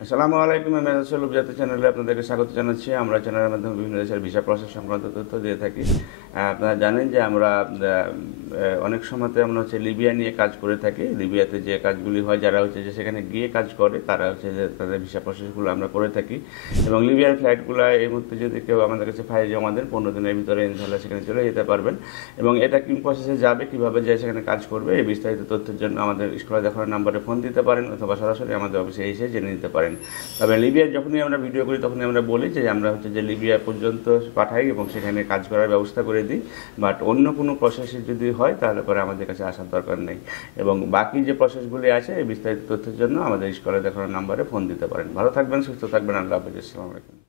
আসসালামু আলাইকুম। আমি আসল উপজাতি চ্যানেলে আপনাদেরকে স্বাগত জানাচ্ছি। আমরা চ্যানেলের মাধ্যমে বিভিন্ন দেশের ভিসা প্রসেস সংক্রান্ত তথ্য দিয়ে থাকি। আপনারা জানেন যে আমরা অনেক সময়তে আমরা লিবিয়া নিয়ে কাজ করে থাকি। লিবিয়াতে যে কাজগুলি হয়, যারা যে সেখানে গিয়ে কাজ করে তারা যে তাদের ভিসা প্রসেসগুলো আমরা করে থাকি। এবং লিবিয়ার ফ্লাইটগুলো এই মুহূর্তে যদি কেউ আমাদের কাছে ফাইল জমা দেন 15 দিনের ভিতরে ইনশাআল্লাহ সেখানে চলে যেতে পারবেন। এবং এটা কি প্রসেসে যাবে, কীভাবে যায়, সেখানে কাজ করবে, এই বিস্তারিত তথ্যের জন্য আমাদের স্ক্রিনে দেখানো নাম্বারে ফোন দিতে পারেন অথবা সরাসরি আমাদের অফিসে এসে জেনে নিতে পারেন। তবে লিবিয়া যখনই আমরা ভিডিও করি তখনই আমরা বলি যে আমরা যে লিবিয়া পর্যন্ত পাঠাই এবং সেখানে কাজ করার ব্যবস্থা করে দিই। বাট অন্য কোনো প্রসেসে যদি হয় তাহলে পরে আমাদের কাছে আসার দরকার নেই। এবং বাকি যে প্রসেসগুলি আছে এই বিস্তারিত তথ্যের জন্য আমাদের স্ক্রিনে দেখানো নাম্বারে ফোন দিতে পারেন। ভালো থাকবেন, সুস্থ থাকবেন। আল্লাহ হাফেজ। আসসালামু আলাইকুম।